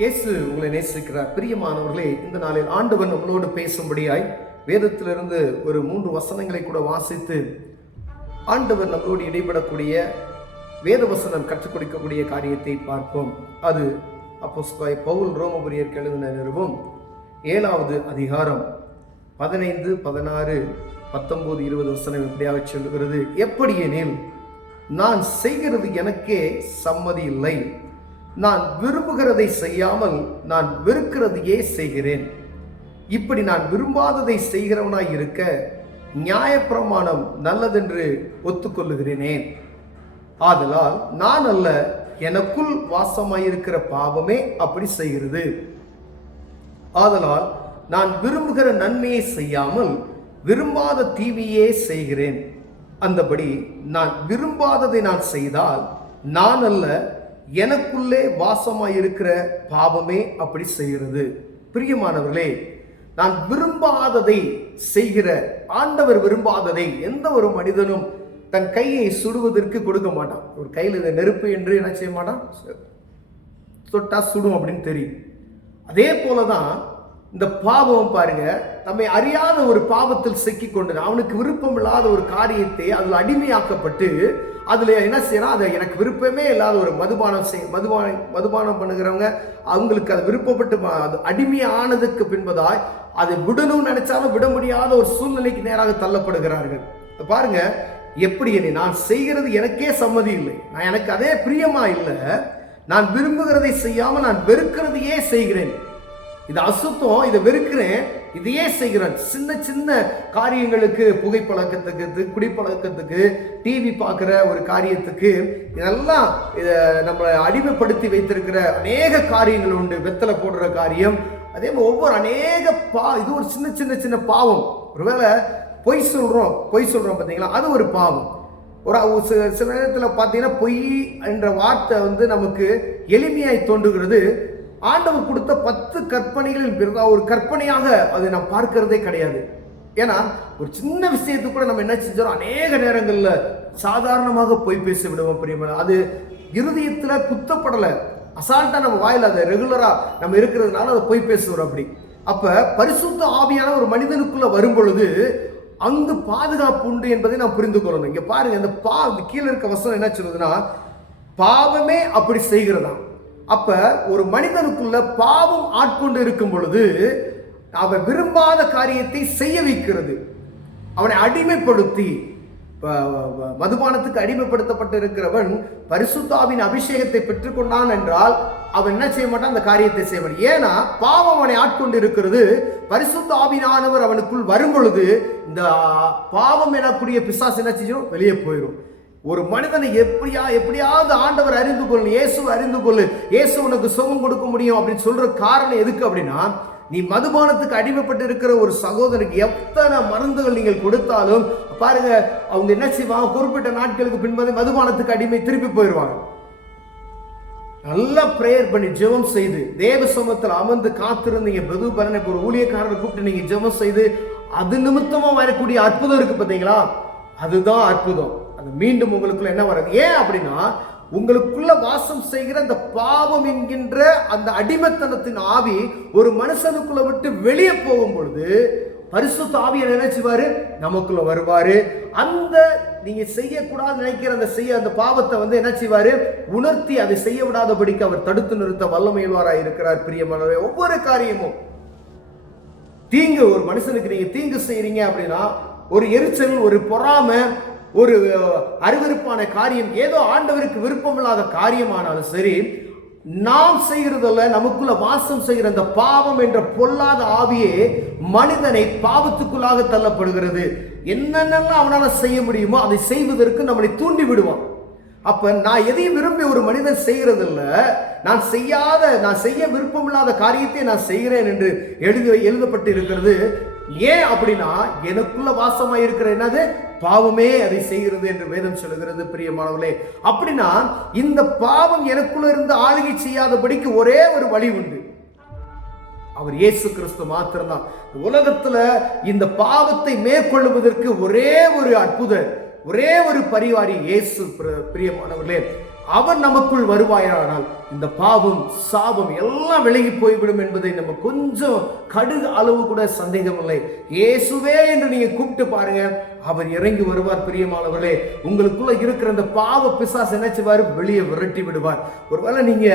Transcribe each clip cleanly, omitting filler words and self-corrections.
இயேசு உங்களை நேசிக்கிறார். பிரியமானவர்களே, இந்த நாளில் ஆண்டவர் நம்மளோடு பேசும்படியாய் வேதத்திலிருந்து ஒரு 3 வசனங்களை கூட வாசித்து ஆண்டவர் நம்மளோடு இடைபடக்கூடிய வேத வசனம் கற்றுக் கொடுக்கக்கூடிய காரியத்தை பார்ப்போம். அது அப்போஸ்தலனாகிய பவுல் ரோமபுரியருக்கு எழுதின நிருபம் 7வது அதிகாரம் 15, 16, 19, 20 வசனம் இப்படியாக சொல்லுகிறது. எப்படியெனில், நான் செய்கிறது எனக்கே சம்மதி இல்லை, நான் விரும்புகிறதை செய்யாமல் நான் வெறுக்கிறதையே செய்கிறேன். இப்படி நான் விரும்பாததை செய்கிறவனாய் இருக்க நியாயப்பிரமாணம் நல்லதென்று ஒத்துக்கொள்ளுகிறேனே. ஆதலால் நான் அல்ல, எனக்குள் வாசமாயிருக்கிற பாவமே அப்படி செய்கிறது. ஆதலால் நான் விரும்புகிற நன்மையை செய்யாமல் விரும்பாத தீமையே செய்கிறேன். அந்தபடி நான் விரும்பாததை நான் செய்தால் நான் அல்ல, எனக்குள்ளே வாசமாயிருக்கிற பாவமே அப்படி செய்கிறது. பிரியமானவர்களே, நான் விரும்பாததை செய்கிற ஆண்டவர் விரும்பாததை எந்த ஒரு மனிதனும் தன் கையை சுடுவதற்கு கொடுக்க மாட்டான். ஒரு கையில் இதை நெருப்பு என்று என்ன செய்ய மாட்டான், தொட்டா சுடும் அப்படின்னு தெரியும். அதே போலதான் இந்த பாவம் பாருங்க, நம்மை அறியாத ஒரு பாவத்தில் சிக்கி கொண்டு அவனுக்கு விருப்பம் இல்லாத ஒரு காரியத்தை அதில் அடிமையாக்கப்பட்டு அதுல என்ன செய்யலாம், அதை எனக்கு விருப்பமே இல்லாத ஒரு மதுபானம் பண்ணுகிறவங்க அவங்களுக்கு அது விருப்பப்பட்டு அது அடிமையானதுக்கு பின்பதாய் அதை விடணும்னு நினைச்சாலும் விட முடியாத ஒரு சூழ்நிலைக்கு நேராக தள்ளப்படுகிறார்கள். பாருங்க, எப்படி நான் செய்கிறது எனக்கே சம்மதி இல்லை, நான் எனக்கு அதே பிரியமா இல்லை, நான் விரும்புகிறதை செய்யாம நான் வெறுக்கிறதையே செய்கிறேன். இது அசுத்தம், இதை வெறுக்கிறேன், இதையே செய்கிறேன். சின்ன சின்ன காரியங்களுக்கு, புகைப்பழக்கத்துக்கு, குடிப்பழக்கத்துக்கு, டிவி பார்க்குற ஒரு காரியத்துக்கு, இதெல்லாம் இதை நம்மளை அடிமைப்படுத்தி வைத்திருக்கிற அநேக காரியங்கள் உண்டு. வெத்தலை போடுற காரியம், அதே மாதிரி ஒவ்வொரு அநேக இது ஒரு சின்ன சின்ன சின்ன பாவம். ஒருவேளை பொய் சொல்கிறோம் பார்த்தீங்களா, அது ஒரு பாவம். சில நேரத்தில் பார்த்தீங்கன்னா பொய் என்ற வார்த்தை நமக்கு எளிமையாய் தோன்றுகிறது. ஆண்டவர் கொடுத்த 10 கற்பனைகளில் ஒரு கற்பனையாக அதை நாம் பார்க்கிறதே கிடையாது. ஏன்னா ஒரு சின்ன விஷயத்துக்கு கூட நம்ம என்ன செஞ்சோம், அநேக நேரங்களில் சாதாரணமாக பொய் பேசி விடுவோம். பிரியமான, அது இருதயத்தில் குத்தப்படலை, அசால்ட்டா நம்ம வாயில் அதை ரெகுலரா நம்ம இருக்கிறதுனால அதை பொய் பேசுகிறோம். அப்படி அப்ப பரிசுத்த ஆவியான ஒரு மனிதனுக்குள்ள வரும் பொழுது அங்கு பாதுகாப்பு உண்டு என்பதை நாம் புரிந்து கொள்ளணும். இங்க பாருங்க, இந்த கீழே இருக்க வசனம் என்ன சொல்லுதுன்னா, பாவமே அப்படி செய்கிறதா. அப்ப ஒரு மனிதனுக்குள்ள பாவம் ஆட்கொண்டு இருக்கும் பொழுது அவன் விரும்பாத காரியத்தை செய்ய வைக்கிறது, அவனை அடிமைப்படுத்தி. மதுபானத்துக்கு அடிமைப்படுத்தப்பட்டு இருக்கிறவன் பரிசுத்தாவின் அபிஷேகத்தை பெற்றுக்கொண்டான் என்றால் அவன் என்ன செய்ய மாட்டான், அந்த காரியத்தை செய்வான். ஏன்னா பாவம் அவனை ஆட்கொண்டு இருக்கிறது. பரிசுத்த ஆவியானவர் அவனுக்குள் வரும் பொழுது இந்த பாவம் எனக்கூடிய பிசாசு என்ன செய்யும், வெளியே போயிடும். ஒரு மனிதனை எப்படியாவது ஆண்டவர் அறிந்து கொள்ளு, இயேசு அறிந்து கொள்ளு, இயேசு உனக்கு சுகம் கொடுக்க முடியும் அப்படின்னு சொல்ற காரணம் எதுக்கு அப்படின்னா, நீ மதுபானத்துக்கு அடிமைப்பட்டு இருக்கிற ஒரு சகோதரனுக்கு எத்தனை மருந்துகள் நீங்கள் கொடுத்தாலும் பாருங்க, அவங்க என்ன செய்வாங்க, குறிப்பிட்ட நாட்களுக்கு பின்பதை மதுபானத்துக்கு அடிமை திருப்பி போயிடுவாங்க. நல்லா பிரேயர் பண்ணி ஜெபம் செய்து தேவ சமூகத்தில் அமர்ந்து காத்திருந்தீங்க, மது பலனை ஒரு ஊழியக்காரரை கூப்பிட்டு நீங்க ஜெபம் செய்து அது நிமித்தமா வரக்கூடிய அற்புதம் இருக்கு பார்த்தீங்களா, அதுதான் அற்புதம். அது மீண்டும் உங்களுக்குள்ள என்ன வருது, ஏன் அப்படின்னா உங்களுக்குள்ள வாசம் செய்கிற அந்த பாவம் என்கின்ற அந்த அடிமைத்தனத்தின் ஆவி ஒரு மனுஷனுக்குள்ள விட்டு வெளியே போகும் பொழுது பரிசுத்த ஆவியை நினைச்சுவாரு, நமக்குள்ள வருவாரு. அந்த நீங்க செய்யக்கூடாது நினைக்கிற அந்த பாவத்தை என்ன செய்வாரு, உணர்த்தி அதை செய்ய விடாதபடிக்கு அவர் தடுத்து நிறுத்த வல்லமையுள்ளவராய் இருக்கிறார். பிரியமானவரே, ஒவ்வொரு காரியமும் தீங்கு, ஒரு மனுஷனுக்கு நீங்க தீங்கு செய்யறீங்க அப்படின்னா ஒரு எரிச்சல், ஒரு பொறாமை, ஒரு அருவருப்பான காரியம், ஏதோ ஆண்டவருக்கு விருப்பமில்லாத காரியமானாலும் சரி, நாம் செய்கிறதல்ல, நமக்குள்ள வாசம் செய்கிற அந்த பாவம் என்ற பொல்லாத ஆவியே மனிதனை பாவத்துக்குள்ளாக தள்ளப்படுகிறது. என்னென்னலாம் அவனால செய்ய முடியுமோ அதை செய்வதற்கு நம்மளை தூண்டி விடுவான். அப்ப நான் எதையும் விரும்பி ஒரு மனிதன் செய்யறதில்ல, நான் செய்ய விருப்பமில்லாத காரியத்தை நான் செய்கிறேன் என்று எழுதப்பட்டு இருக்கிறது. ஏன் அப்படின்னா எனக்குள்ள வாசமா இருக்கிற என்னது பாவமே அதை செய்கிறது என்று வேதம் சொல்லுகிறது. பிரியமானவர்களே, அப்படின்னா இந்த பாவம் எனக்குள்ள இருந்து ஆளுகை செய்யாதபடிக்கு ஒரே ஒரு வழி உண்டு, அவர் இயேசு கிறிஸ்து மாத்திரம்தான். உலகத்துல இந்த பாவத்தை மேற்கொள்வதற்கு ஒரே ஒரு அற்புதர், ஒரே ஒரு பரிவாரி இயேசு. பிரியமானவர்களே, அவர் நமக்குள் வருவாயானால் இந்த பாவம் சாபம் எல்லாம் விலகி போய்விடும் என்பதை நம்ம கொஞ்சம் கடுகு அளவு கூட சந்தேகம் இல்லை. இயேசுவே என்று நீங்க கூப்பிட்டு பாருங்க, அவர் இறங்கி வருவார். பிரியமானவர்களே, உங்களுக்குள்ள இருக்கிற அந்த பாவ பிசாசு என்ன செய்வார்? வெளியே விரட்டி விடுவார். ஒருவேளை நீங்க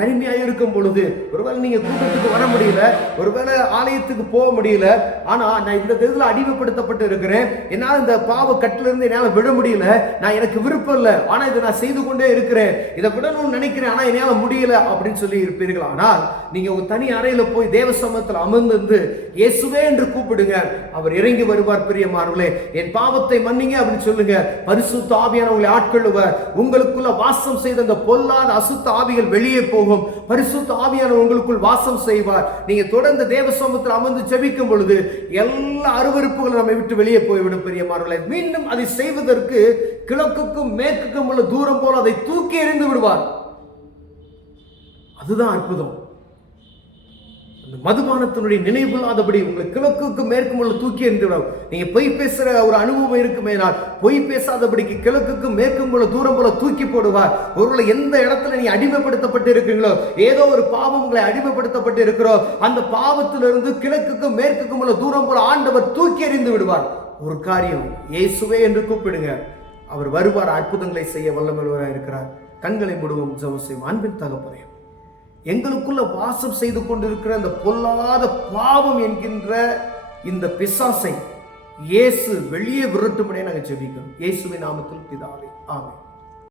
தனிமையா இருக்கும் பொழுது, ஒருவேளை நீங்க கூட்டத்துக்கு வர முடியல, ஒருவேளை ஆலயத்துக்கு போக முடியல, ஆனா நான் இந்த இதில் அடிமைப்படுத்தப்பட்டு இருக்கிறேன், என்னால் இந்த பாவ கட்டில இருந்து என்னால் விட முடியல, நான் எனக்கு விருப்பம் இல்லை, ஆனா இதை நான் செய்து கொண்டே இருக்கிறேன், இதை விடணும்னு நினைக்கிறேன், ஆனா என்னால் முடியல அப்படின்னு சொல்லி இருப்பீர்கள். ஆனால் நீங்க உங்க தனி அறையில போய் தேவ சமூகத்தில் அமர்ந்து இயேசுவே என்று கூப்பிடுங்க, அவர் இறங்கி வருவார். பிரியமானவர்களே, என் பாவத்தை மன்னிங்க அப்படின்னு சொல்லுங்க. பரிசுத்த ஆவியானவர்களை ஆட்கொள்ளுவார். உங்களுக்குள்ள வாசம் செய்த அந்த பொல்லாத அசுத்த ஆவிகள் வெளியே போகும். பரிசுத்த ஆவியானவர் உங்களுக்குள் வாசம் செய்வார். நீங்க தொடர்ந்து தேவ சமூகத்தில் அமர்ந்து ஜெபிக்கும் பொழுது எல்லா அருவருப்புகளும் நம்மை விட்டு வெளியே போய்விடும். பிரியமானவர்களே, மீண்டும் அதை செய்வதற்கு கிழக்குக்கும் மேற்குக்கும் உள்ள தூரம் போல அதை தூக்கி எறிந்து விடுவார். அதுதான் அற்புதம். மதுபானத்தினுடைய நினைவில்லாதபடி உங்களை கிழக்குக்கு மேற்கும் உள்ள தூக்கி எறிந்துவிடும். நீங்க பொய் பேசுற ஒரு அனுபவம் இருக்குமேனால் பொய் பேசாதபடிக்கு கிழக்குக்கும் மேற்கும் உள்ள தூரம் போல தூக்கி போடுவார். ஒருவேளை எந்த இடத்துல நீங்க அடிமைப்படுத்தப்பட்டு இருக்கீங்களோ, ஏதோ ஒரு பாவம் உங்களை அடிமைப்படுத்தப்பட்டு இருக்கிறோம், அந்த பாவத்திலிருந்து கிழக்குக்கும் மேற்குக்கும் உள்ள தூரம் போல ஆண்டவர் தூக்கி எறிந்து விடுவார். ஒரு காரியம், இயேசுவே என்று கூப்பிடுங்க, அவர் வருவார். அற்புதங்களை செய்ய வல்லமையுள்ளவராக இருக்கிறார். கண்களை மூடுவோம், ஜெபம் செய்வோம். அன்பின் தகப்பனே, எங்களுக்குள்ள வாசம் செய்து கொண்டிருக்கிற அந்த பொல்லாத பாவம் என்கின்ற இந்த பிசாசை இயேசு வெளியே விரட்டும்படியே நாங்கள் ஜெபிக்கிறோம். இயேசுவின் நாமத்தில் பிதாவே, ஆமென்.